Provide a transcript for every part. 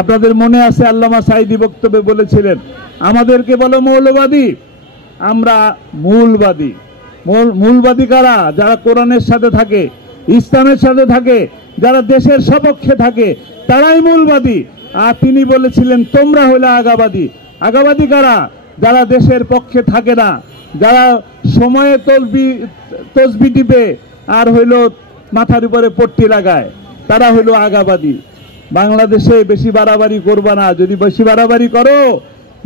আপনাদের মনে আছে আল্লামা সাঈদী বক্তব্যে বলেছিলেন, আমাদেরকে বলো মৌলবাদী, আমরা মূলবাদী। মূলবাদী কারা? যারা কোরআনের সাথে থাকে, ইসলামের সাথে থাকে, যারা দেশের সপক্ষে থাকে, তারাই মূলবাদী। আর তিনি বলেছিলেন তোমরা হলে আগাবাদী। আগাবাদী কারা? যারা দেশের পক্ষে থাকে না, যারা সময়ে তসবি টিপে আর হইল মাথার উপরে পট্টি লাগায়, তারা হইল আগাবাদী। বাংলাদেশে বেশি বাড়াবাড়ি করবা না। যদি বেশি বাড়াবাড়ি করো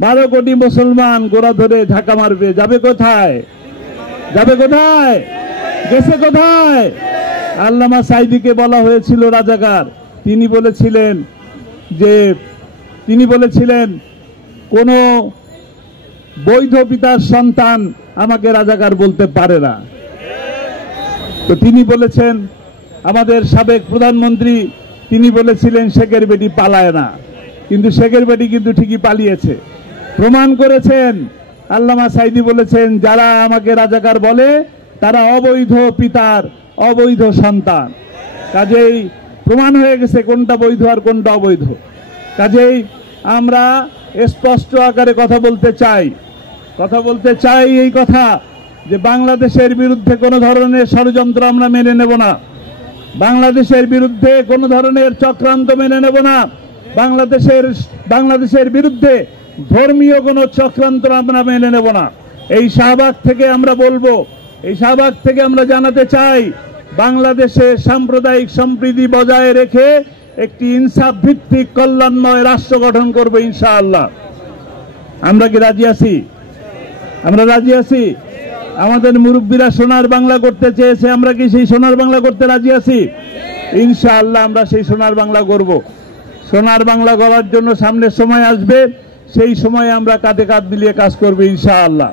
12 কোটি মুসলমান গোড়া ধরে ধাক্কা মারবে। যাবে কোথায়? যাবে কোথায়? গেছে কোথায়? আল্লামা সাঈদীকে বলা হয়েছিল রাজাকার। তিনি বলেছিলেন কোন বৈধ পিতার সন্তান আমাকে রাজাকার বলতে পারে না। তো তিনি বলেছেন, আমাদের সাবেক প্রধানমন্ত্রী তিনি বলেছিলেন শেখের বেটি পালায় না, কিন্তু শেখের বেটি কিন্তু ঠিকই পালিয়েছে। প্রমাণ করেছেন আল্লামা সাঈদী বলেছেন, যারা আমাকে রাজাকার বলে তারা অবৈধ পিতার অবৈধ সন্তান। কাজেই প্রমাণ হয়ে গেছে কোনটা বৈধ আর কোনটা অবৈধ। কাজেই আমরা স্পষ্ট আকারে কথা বলতে চাই এই কথা যে বাংলাদেশের বিরুদ্ধে কোনো ধরনের ষড়যন্ত্র আমরা মেনে নেব না। বাংলাদেশের বিরুদ্ধে কোনো ধরনের চক্রান্ত মেনে নেব না। বাংলাদেশের বিরুদ্ধে ধর্মীয় কোনো চক্রান্ত আমরা মেনে নেব না। এই শাহবাগ থেকে আমরা বলবো, এই শাহবাগ থেকে আমরা জানাতে চাই, বাংলাদেশে সাম্প্রদায়িক সম্প্রীতি বজায় রেখে একটি ইনসাফ ভিত্তিক কল্যাণময় রাষ্ট্র গঠন করবো ইনশাআল্লাহ। আমরা কি রাজি আছি? আমরা রাজি আছি? আমাদের মুরব্বীরা সোনার বাংলা করতে চেয়েছে, আমরা কি সেই সোনার বাংলা করতে রাজি আছি? ইনশাআল্লাহ আমরা সেই সোনার বাংলা করব। সোনার বাংলা করার জন্য সামনের সময় আসবে, সেই সময়ে আমরা কাঁধে কাঁধ মিলিয়ে কাজ করব ইনশাআল্লাহ।